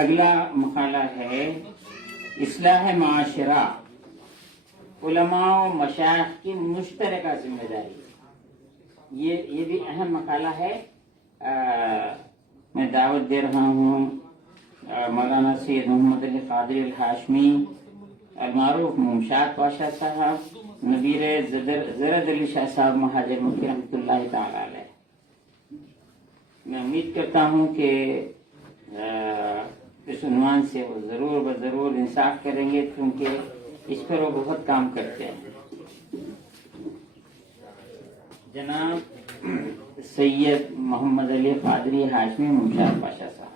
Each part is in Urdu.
اگلا مقالہ ہے اصلاح معاشرہ، علماء و مشائخ کی مشترکہ ذمہ داری۔ یہ بھی اہم مقالہ ہے۔ میں دعوت دے رہا ہوں مولانا سید محمد علی قادری الہاشمی المعروف ممشاد پاشا صاحب، نبیر زرد علی شاہ صاحب مہاجر مکی رحمۃ اللہ تعالی علیہ۔ میں امید کرتا ہوں کہ اس عنوان سے وہ ضرور انصاف کریں گے، کیونکہ اس پر وہ بہت کام کرتے ہیں۔ جناب سید محمد علی قادری ہاشمی ممشاد پاشا صاحب۔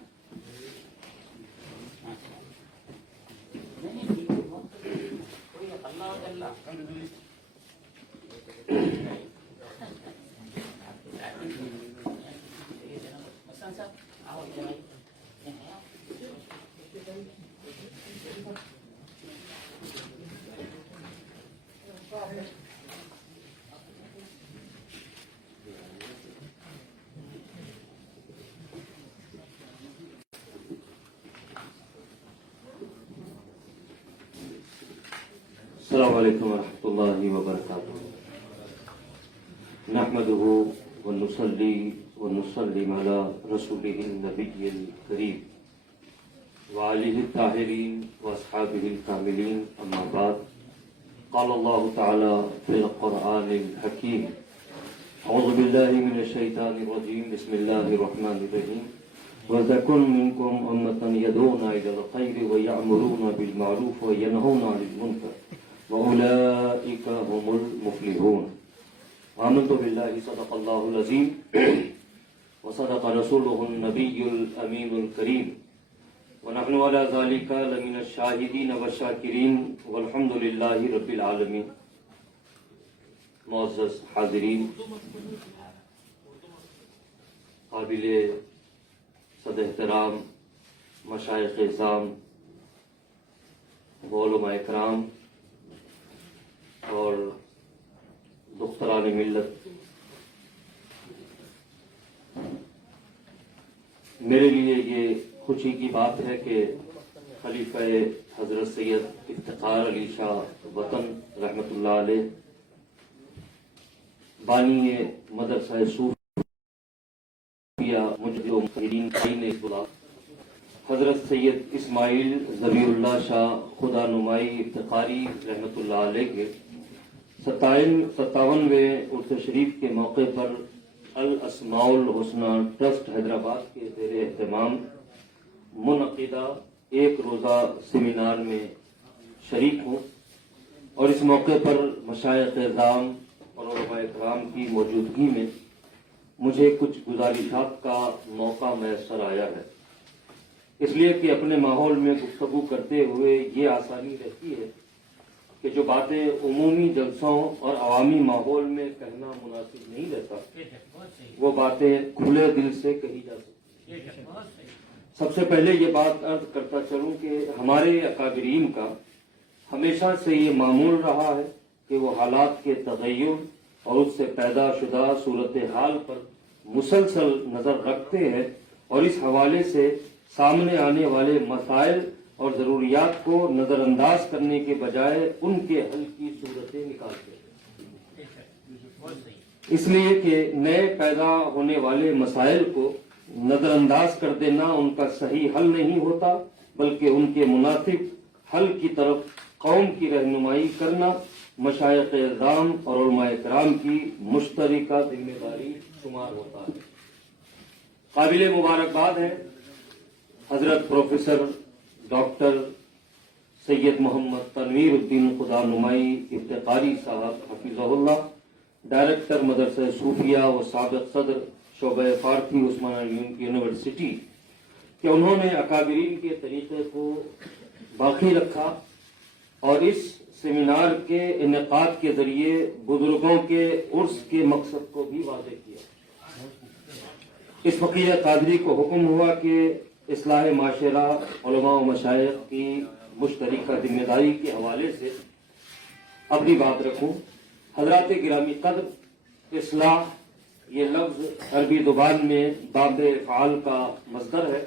السلام علیکم ورحمۃ اللہ وبرکاتہ۔ نحمده ونصلي ونسلم على رسوله النبي الكريم وآله الطاهرين وأصحابه الكاملين، أما بعد، قال الله تعالى في القرآن الحكيم: أعوذ بالله من الشيطان الرجيم، بسم الله الرحمن الرحيم، وَلْتَكُنْ مِنْكُمْ أُمَّةٌ يَدْعُونَ إِلَى الْخَيْرِ وَيَأْمُرُونَ بِالْمَعْرُوفِ وَيَنْهَوْنَ عَنِ الْمُنكَرِ وَأُولَئِكَ هُمُ الْمُفْلِحُونَ۔ آمنت بالله صدق الله العظيم وصدق رسوله النبي الأمين الكريم ونحن على ذلك لمن الشاهدين والشاكرين والحمد لله رب العالمين۔ معزز حاضرین، قابل صد احترام مشائخ اعظام، علماء کرام اور دختران ملت، میرے لیے یہ خوشی کی بات ہے کہ خلیفہ حضرت سید افتخار علی شاہ وطن رحمۃ اللہ علیہ، بانی مدرسہ صوفیہ مجد و مقررین حضرت سید اسماعیل ظبی اللہ شاہ خدا نمائی افتخاری رحمۃ اللہ علیہ کے 57ویں عرس شریف کے موقع پر الاسماء الحسنی ٹرسٹ حیدرآباد کے زیر اہتمام منعقدہ ایک روزہ سیمینار میں شریک ہوں، اور اس موقع پر مشائخ اعظام اور علماء کرام کی موجودگی میں مجھے کچھ گزارشات کا موقع میسر آیا ہے، اس لیے کہ اپنے ماحول میں گفتگو کرتے ہوئے یہ آسانی رہتی ہے کہ جو باتیں عمومی جلسوں اور عوامی ماحول میں کہنا مناسب نہیں رہتا، وہ باتیں کھلے دل سے کہی جا سکتی۔ سب سے پہلے یہ بات عرض کرتا چلوں کہ ہمارے اکابرین کا ہمیشہ سے یہ معمول رہا ہے کہ وہ حالات کے تغیر اور اس سے پیدا شدہ صورتحال پر مسلسل نظر رکھتے ہیں، اور اس حوالے سے سامنے آنے والے مسائل اور ضروریات کو نظر انداز کرنے کے بجائے ان کے حل کی صورتیں نکالتے ہیں، اس لیے کہ نئے پیدا ہونے والے مسائل کو نظر انداز کر دینا ان کا صحیح حل نہیں ہوتا، بلکہ ان کے مناسب حل کی طرف قوم کی رہنمائی کرنا مشائخ اعظام اور علماء کرام کی مشترکہ ذمہ داری شمار ہوتا ہے۔ قابل مبارکباد ہے حضرت پروفیسر ڈاکٹر سید محمد تنویر الدین خدا نمائی افتخاری صاحب حفظہ اللہ، ڈائریکٹر مدرسہ صوفیہ و سابق صدر شعبہ فارسی عثمانیہ یونیورسٹی، کہ انہوں نے اکابرین کے طریقے کو باقی رکھا اور اس سیمینار کے انعقاد کے ذریعے بزرگوں کے عرس کے مقصد کو بھی واضح کیا۔ اس فقیر قادری کو حکم ہوا کہ اصلاح معاشرہ علماء و مشائخ کی مشترکہ ذمہ داری کے حوالے سے اپنی بات رکھوں۔ حضرات گرامی قدر، اصلاح یہ لفظ عربی زبان میں باب فعال کا مصدر ہے،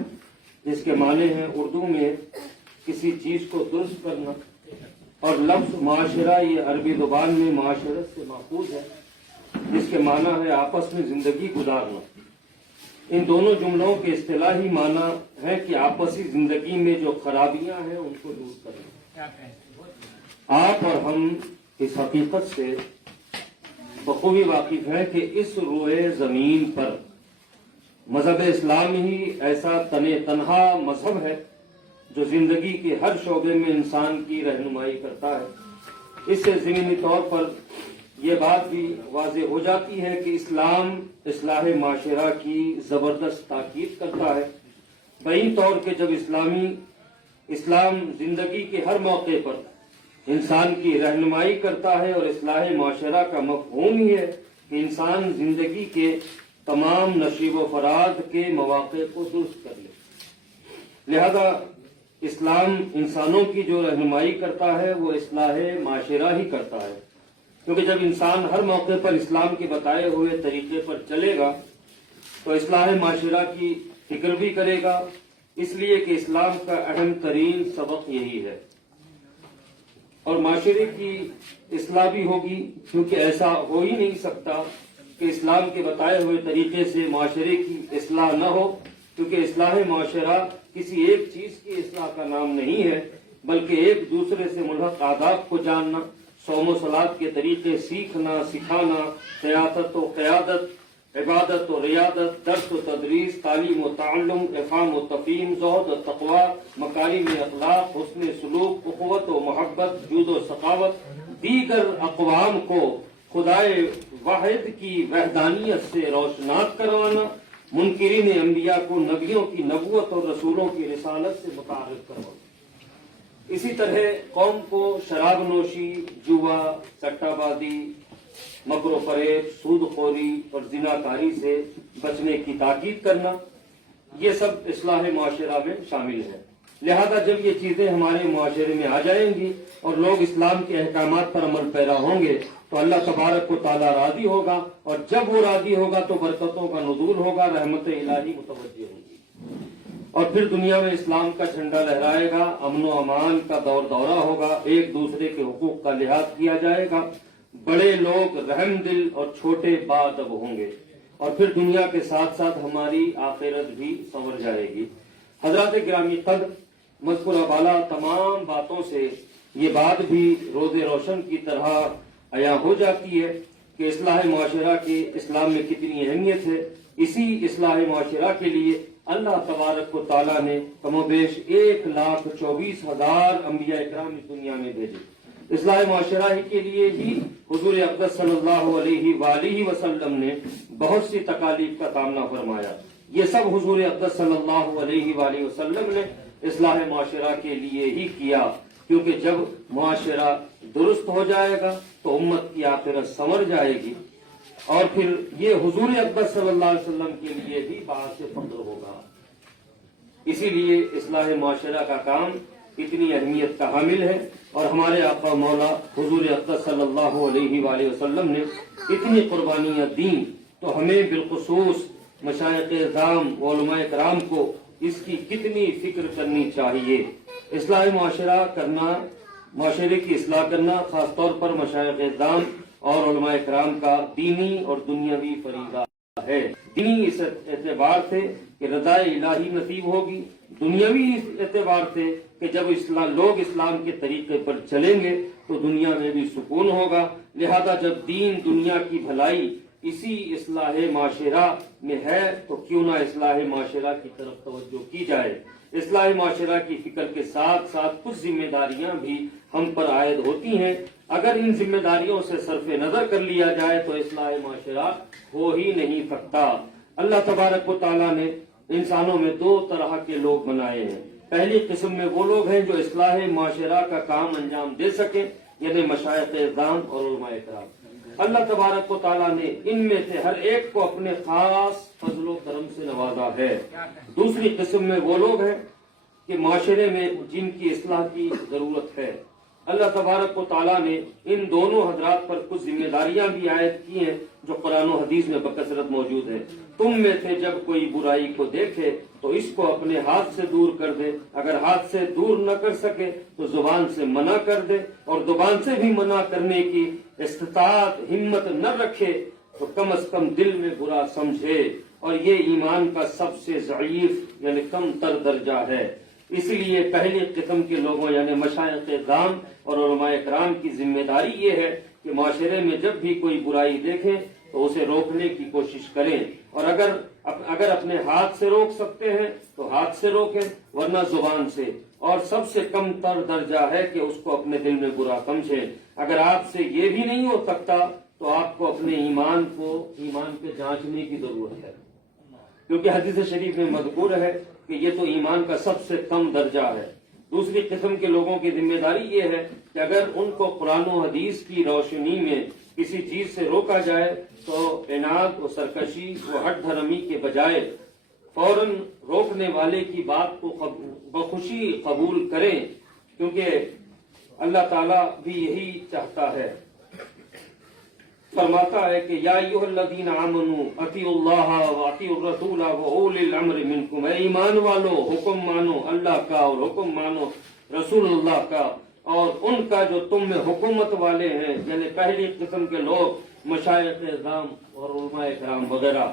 جس کے معنی ہیں اردو میں کسی چیز کو درست کرنا، اور لفظ معاشرہ یہ عربی زبان میں معاشرت سے ماخوذ ہے، جس کے معنی ہے آپس میں زندگی گزارنا۔ ان دونوں جملوں کے اصطلاحی معنی ہے کہ آپسی زندگی میں جو خرابیاں ہیں ان کو دور کرنا۔ آپ اور ہم اس حقیقت سے بخوبی واقف ہیں کہ اس روئے زمین پر مذہب اسلام ہی ایسا تنہا مذہب ہے جو زندگی کے ہر شعبے میں انسان کی رہنمائی کرتا ہے۔ اس سے ضمنی طور پر یہ بات بھی واضح ہو جاتی ہے کہ اسلام اصلاح معاشرہ کی زبردست تاکید کرتا ہے، بہین طور کہ جب اسلام زندگی کے ہر موقع پر انسان کی رہنمائی کرتا ہے، اور اصلاح معاشرہ کا مفہوم ہی ہے کہ انسان زندگی کے تمام نشیب و فراز کے مواقع کو درست کر لے۔ لہذا اسلام انسانوں کی جو رہنمائی کرتا ہے وہ اصلاح معاشرہ ہی کرتا ہے، کیونکہ جب انسان ہر موقع پر اسلام کے بتائے ہوئے طریقے پر چلے گا تو اصلاح معاشرہ کی فکر بھی کرے گا، اس لیے کہ اسلام کا اہم ترین سبق یہی ہے۔ اور معاشرے کی اصلاح بھی ہوگی، کیونکہ ایسا ہو ہی نہیں سکتا کہ اسلام کے بتائے ہوئے طریقے سے معاشرے کی اصلاح نہ ہو، کیونکہ اصلاح معاشرہ کسی ایک چیز کی اصلاح کا نام نہیں ہے، بلکہ ایک دوسرے سے ملحق آداب کو جاننا، صوم و صلات کے طریقے سیکھنا، سکھانا، سیاست و قیادت، عبادت و ریادت، درس و تدریس، تعلیم و تعلم، افہام و تفہیم، زہد و تقوی، مکارم اخلاق، حسن سلوک، اخوت و محبت، جود و سخاوت، دیگر اقوام کو خدائے واحد کی وحدانیت سے روشنات کروانا، منکرین انبیاء کو نبیوں کی نبوت اور رسولوں کی رسالت سے متعارف کروانا۔ اسی طرح قوم کو شراب نوشی، جوا، سٹہ بازی، مکر و فریب، سود خوری اور زناکاری سے بچنے کی تاکید کرنا، یہ سب اصلاح معاشرہ میں شامل ہے۔ لہذا جب یہ چیزیں ہمارے معاشرے میں آ جائیں گی اور لوگ اسلام کے احکامات پر عمل پیرا ہوں گے تو اللہ تبارک و تعالیٰ راضی ہوگا، اور جب وہ راضی ہوگا تو برکتوں کا نزول ہوگا، رحمت الہی متوجہ ہوگی، اور پھر دنیا میں اسلام کا جھنڈا لہرائے گا، امن و امان کا دورہ ہوگا، ایک دوسرے کے حقوق کا لحاظ کیا جائے گا، بڑے لوگ رحم دل اور چھوٹے باادب ہوں گے، اور پھر دنیا کے ساتھ ساتھ ہماری آخرت بھی سنور جائے گی۔ حضرات گرامی قدر، مذکورہ بالا تمام باتوں سے یہ بات بھی روز روشن کی طرح عیاں ہو جاتی ہے کہ اصلاح معاشرہ کی اسلام میں کتنی اہمیت ہے۔ اسی اصلاح معاشرہ کے لیے اللہ تبارک و تعالیٰ نے کم و بیش 1,24,000 انبیاء اکرام اس دنیا میں بھیجے۔ اصلاح معاشرہ ہی کے لیے ہی حضور اقدس صلی اللہ علیہ وآلہ وسلم نے بہت سی تکالیف کا سامنا فرمایا۔ یہ سب حضور اقدس صلی اللہ علیہ وآلہ وسلم نے اصلاح معاشرہ کے لیے ہی کیا، کیونکہ جب معاشرہ درست ہو جائے گا تو امت کی آخرت سنور جائے گی، اور پھر یہ حضور اقدس صلی اللہ علیہ وسلم کے لیے بھی باعث فخر ہوگا۔ اسی لیے اصلاح معاشرہ کا کام اتنی اہمیت کا حامل ہے، اور ہمارے آقا مولا حضور اقدس صلی اللہ علیہ وآلہ وسلم نے اتنی قربانیاں دیں، تو ہمیں بالخصوص مشائخ اعظام و علماء کرام کو اس کی کتنی فکر کرنی چاہیے۔ اصلاح معاشرہ کرنا، معاشرے کی اصلاح کرنا خاص طور پر مشائخ اعظام اور علماء کرام کا دینی اور دنیاوی فریضہ ہے۔ دینی اس اعتبار سے کہ رضا الہی نصیب ہوگی، دنیاوی اس اعتبار سے کہ جب لوگ اسلام کے طریقے پر چلیں گے تو دنیا میں بھی سکون ہوگا۔ لہذا جب دین دنیا کی بھلائی اسی اصلاح معاشرہ میں ہے تو کیوں نہ اصلاح معاشرہ کی طرف توجہ کی جائے۔ اصلاح معاشرہ کی فکر کے ساتھ ساتھ کچھ ذمہ داریاں بھی ہم پر عائد ہوتی ہیں، اگر ان ذمہ داریوں سے صرف نظر کر لیا جائے تو اصلاح معاشرہ ہو ہی نہیں سکتا۔ اللہ تبارک و تعالیٰ نے انسانوں میں دو طرح کے لوگ بنائے ہیں۔ پہلی قسم میں وہ لوگ ہیں جو اصلاح معاشرہ کا کام انجام دے سکیں، یعنی مشائخ اعظام اور علماء کرام۔ اللہ تبارک و تعالیٰ نے ان میں سے ہر ایک کو اپنے خاص فضل و کرم سے نوازا ہے۔ دوسری قسم میں وہ لوگ ہیں کہ معاشرے میں جن کی اصلاح کی ضرورت ہے، اللہ تبارک و تعالیٰ نے ان دونوں حضرات پر کچھ ذمہ داریاں بھی عائد کی ہیں جو قرآن و حدیث میں بکثرت موجود ہے. تم میں سے جب کوئی برائی کو دیکھے تو اس کو اپنے ہاتھ سے دور کر دے، اگر ہاتھ سے دور نہ کر سکے تو زبان سے منع کر دے، اور زبان سے بھی منع کرنے کی استطاعت ہمت نہ رکھے تو کم از کم دل میں برا سمجھے، اور یہ ایمان کا سب سے ضعیف یعنی کم تر درجہ ہے. اس لیے پہلی قسم کے لوگوں یعنی مشائخ اعظام اور علماء کرام کی ذمہ داری یہ ہے کہ معاشرے میں جب بھی کوئی برائی دیکھیں تو اسے روکنے کی کوشش کریں، اور اگر اپنے ہاتھ سے روک سکتے ہیں تو ہاتھ سے روکیں، ورنہ زبان سے. اور سب سے کم تر درجہ ہے کہ اس کو اپنے دل میں برا سمجھیں. اگر آپ سے یہ بھی نہیں ہو سکتا تو آپ کو اپنے ایمان پہ جانچنے کی ضرورت ہے، کیونکہ حدیث شریف میں مذکور ہے کہ یہ تو ایمان کا سب سے کم درجہ ہے. دوسری قسم کے لوگوں کی ذمہ داری یہ ہے کہ اگر ان کو قرآن و حدیث کی روشنی میں کسی چیز سے روکا جائے تو عناد و سرکشی و ہٹ دھرمی کے بجائے فوراً روکنے والے کی بات کو بخوشی قبول کریں، کیونکہ اللہ تعالیٰ بھی یہی چاہتا ہے. فرماتا ہے کہ یا ایھا الذین آمنوا اطیعوا اللہ واطیعوا الرسول واولی الامر منکم، اے ایمان والو حکم مانو اللہ کا اور حکم مانو رسول اللہ کا، اور ان کا جو تم میں حکومت والے ہیں یعنی پہلی قسم کے لوگ مشائخ اعظام اور علماء کرام وغیرہ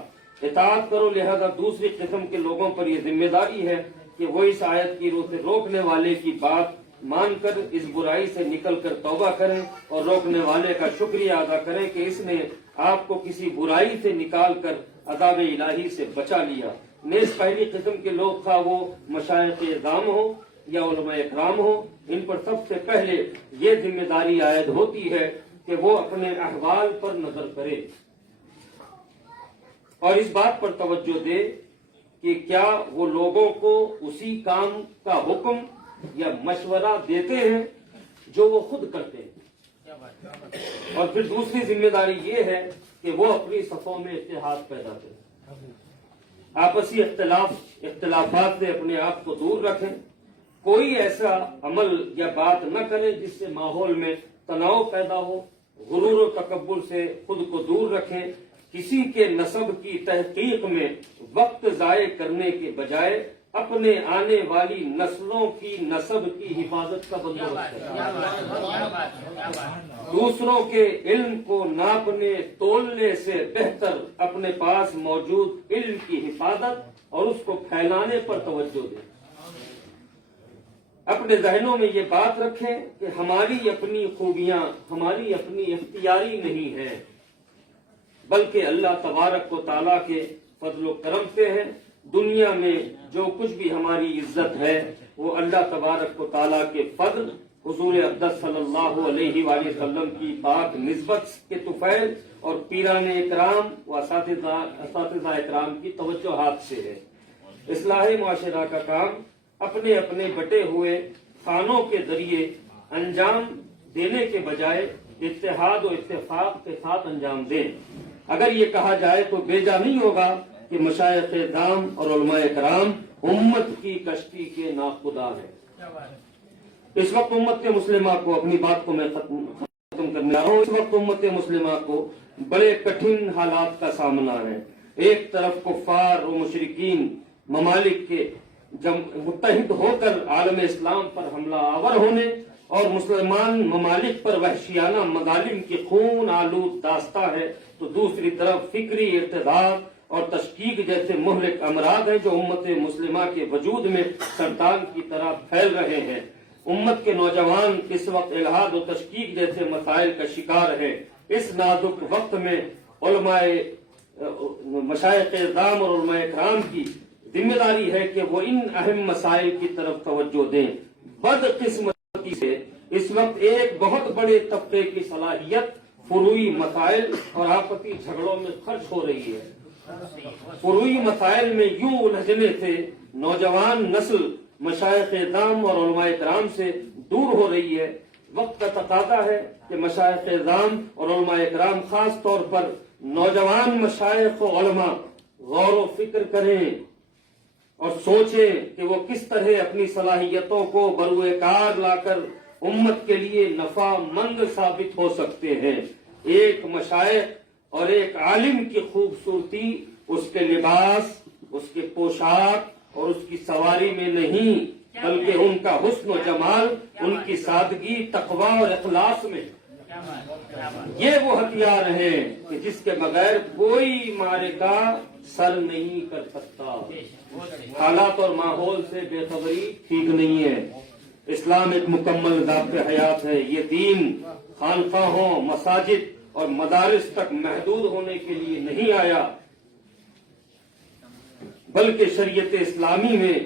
اطاعت کرو. لہذا دوسری قسم کے لوگوں پر یہ ذمہ داری ہے کہ وہ اس آیت کی روح سے روکنے والے کی بات مان کر اس برائی سے نکل کر توبہ کریں اور روکنے والے کا شکریہ ادا کریں کہ اس نے آپ کو کسی برائی سے نکال کر عذاب الہی سے بچا لیا. نیز پہلی قسم کے لوگ تھا وہ مشائخ اعظام ہو یا علماء اکرام ہو، ان پر سب سے پہلے یہ ذمہ داری عائد ہوتی ہے کہ وہ اپنے احوال پر نظر کرے اور اس بات پر توجہ دے کہ کیا وہ لوگوں کو اسی کام کا حکم یا مشورہ دیتے ہیں جو وہ خود کرتے ہیں. اور پھر دوسری ذمہ داری یہ ہے کہ وہ اپنی صفوں میں اتحاد پیدا کریں، آپسی اختلافات سے اپنے آپ کو دور رکھیں، کوئی ایسا عمل یا بات نہ کریں جس سے ماحول میں تناؤ پیدا ہو، غرور و تکبر سے خود کو دور رکھیں، کسی کے نسب کی تحقیق میں وقت ضائع کرنے کے بجائے اپنے آنے والی نسلوں کی نسب کی حفاظت کا بندوبست کریں. دوسروں کے علم کو ناپنے تولنے سے بہتر اپنے پاس موجود علم کی حفاظت اور اس کو پھیلانے پر توجہ دیں. اپنے ذہنوں میں یہ بات رکھیں کہ ہماری اپنی خوبیاں ہماری اپنی اختیاری نہیں ہیں، بلکہ اللہ تبارک و تعالیٰ کے فضل و کرم سے ہے. دنیا میں جو کچھ بھی ہماری عزت ہے وہ اللہ تبارک و تعالیٰ کے فضل، حضور اقدس صلی اللہ علیہ وآلہ وسلم کی پاک نسبت کے طفیل اور پیران اکرام و اساتذہ اکرام کی توجہات سے ہے. اصلاح معاشرہ کا کام اپنے اپنے بٹے ہوئے خانوں کے ذریعے انجام دینے کے بجائے اتحاد و اتفاق کے ساتھ انجام دیں. اگر یہ کہا جائے تو بیجا نہیں ہوگا کہ مشائخ اعظام اور علماء کرام امت کی کشتی کے ناخدا ہیں. اس وقت امت مسلمہ کو اپنی بات کو میں ختم کرنے رہا ہوں. اس وقت امت مسلمہ کو بڑے کٹھن حالات کا سامنا ہے. ایک طرف کفار و مشرکین ممالک کے متحد ہو کر عالم اسلام پر حملہ آور ہونے اور مسلمان ممالک پر وحشیانہ مظالم کی خون آلود داستہ ہے، تو دوسری طرف فکری ارتداد اور تشکیک جیسے مہلک امراض ہیں جو امت مسلمہ کے وجود میں سرطان کی طرح پھیل رہے ہیں. امت کے نوجوان اس وقت الحاد و تشکیک جیسے مسائل کا شکار ہے. اس نازک وقت میں علماء مشائخ اعظام اور علماء کرام کی ذمہ داری ہے کہ وہ ان اہم مسائل کی طرف توجہ دیں. بدقسمتی سے اس وقت ایک بہت بڑے طبقے کی صلاحیت فروعی مسائل اور آپسی جھگڑوں میں خرچ ہو رہی ہے. فروعی مسائل میں یوں الجھنے سے نوجوان نسل مشائخ اعظام اور علماء کرام سے دور ہو رہی ہے. وقت کا تقاضا ہے کہ مشائخ اعظام اور علماء کرام خاص طور پر نوجوان مشائخ و علماء غور و فکر کریں اور سوچیں کہ وہ کس طرح اپنی صلاحیتوں کو بروئے کار لا کر امت کے لیے نفع مند ثابت ہو سکتے ہیں۔ ایک مشائخ اور ایک عالم کی خوبصورتی اس کے لباس، اس کے پوشاک اور اس کی سواری میں نہیں، بلکہ ان کا حسن و جمال، ان کی سادگی، تقوی اور اخلاص میں۔ یہ وہ ہتھیار ہیں کہ جس کے بغیر کوئی معرکہ سر نہیں کر سکتا۔ حالات اور ماحول سے بے خبری ٹھیک نہیں ہے۔ اسلام ایک مکمل ضابط حیات ہے۔ یہ دین خانقاہوں، مساجد اور مدارس تک محدود ہونے کے لیے نہیں آیا، بلکہ شریعت اسلامی میں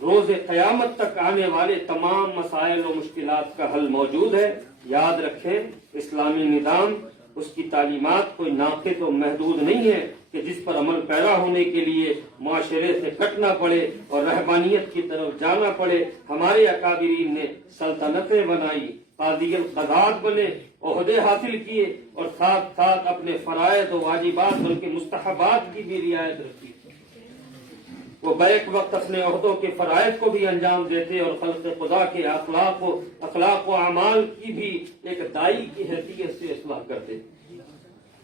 روز قیامت تک آنے والے تمام مسائل و مشکلات کا حل موجود ہے۔ یاد رکھیں، اسلامی نظام، اس کی تعلیمات کوئی ناقص و محدود نہیں ہے کہ جس پر عمل پیرا ہونے کے لیے معاشرے سے کٹنا پڑے اور رہبانیت کی طرف جانا پڑے۔ ہمارے اکابرین نے سلطنتیں بنائی، قاضی القضات بنے، عہدے حاصل کیے اور ساتھ ساتھ اپنے فرائض و واجبات بلکہ مستحبات کی بھی رعایت رکھی۔ وہ بیک وقت اپنے عہدوں کے فرائض کو بھی انجام دیتے اور خلق خدا کے اخلاق و اعمال کی بھی ایک دائی کی حیثیت سے اصلاح کرتے۔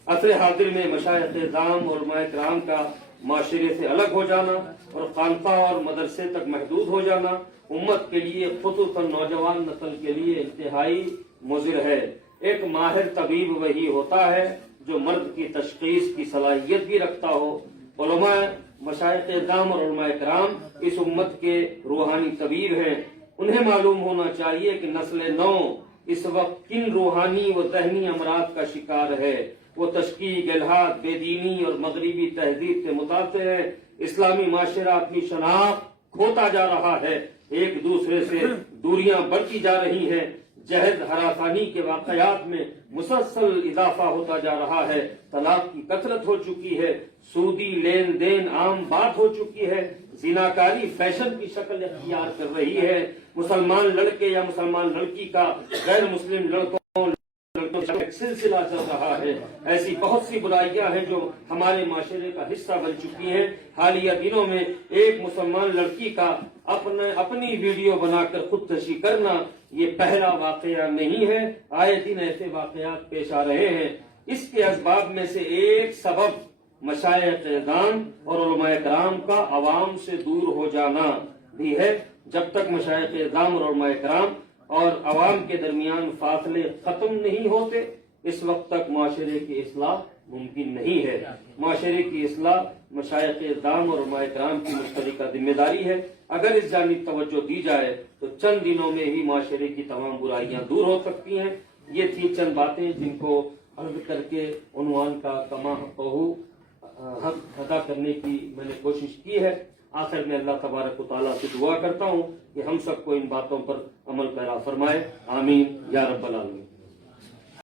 عصر حاضر میں مشائخ اعظام اور علماء کرام کا معاشرے سے الگ ہو جانا اور خانقاہ اور مدرسے تک محدود ہو جانا امت کے لیے، خصوصاً نوجوان نسل کے لیے انتہائی مضر ہے۔ ایک ماہر طبیب وہی ہوتا ہے جو مرض کی تشخیص کی صلاحیت بھی رکھتا ہو۔ علماء، مشائخ اعظام اور علماء کرام اس امت کے روحانی طبیب ہیں۔ انہیں معلوم ہونا چاہیے کہ نسل نو اس وقت کن روحانی و ذہنی امراض کا شکار ہے۔ وہ تشکیک، الحاد، بے دینی اور مغربی تہذیب سے متاثر ہے۔ اسلامی معاشرہ اپنی شناخت کھوتا جا رہا ہے، ایک دوسرے سے دوریاں بڑھتی جا رہی ہیں، جہیز ہراسانی کے واقعات میں مسلسل اضافہ ہوتا جا رہا ہے، طلاق کی کثرت ہو چکی ہے، سودی لین دین عام بات ہو چکی ہے، زناکاری فیشن کی شکل اختیار کر رہی ہے، مسلمان لڑکے یا مسلمان لڑکی کا غیر مسلم لڑکوں ایک سلسلہ چل رہا ہے۔ ایسی بہت سی برائیاں ہیں جو ہمارے معاشرے کا حصہ بن چکی ہیں۔ حالیہ دنوں میں ایک مسلمان لڑکی کا اپنی ویڈیو بنا کر خودکشی کرنا یہ پہلا واقعہ نہیں ہے، آئے دن ایسے واقعات پیش آ رہے ہیں۔ اس کے اسباب میں سے ایک سبب مشائخ اعظام اور علماء کرام کا عوام سے دور ہو جانا بھی ہے۔ جب تک مشائخ اعظام اور علماء کرام اور عوام کے درمیان فاصلے ختم نہیں ہوتے، اس وقت تک معاشرے کی اصلاح ممکن نہیں ہے۔ معاشرے کی اصلاح مشائخ اعظام اور علماء کرام کی مشترکہ ذمہ داری ہے۔ اگر اس جانب توجہ دی جائے تو چند دنوں میں ہی معاشرے کی تمام برائیاں دور ہو سکتی ہیں۔ یہ تھی چند باتیں جن کو عرض کر کے عنوان کا کما حقہ حق ادا کرنے کی میں نے کوشش کی ہے۔ آخر میں اللہ تبارک و تعالیٰ سے دعا کرتا ہوں کہ ہم سب کو ان باتوں پر عمل پیرا فرمائے۔ آمین یا رب العالمین۔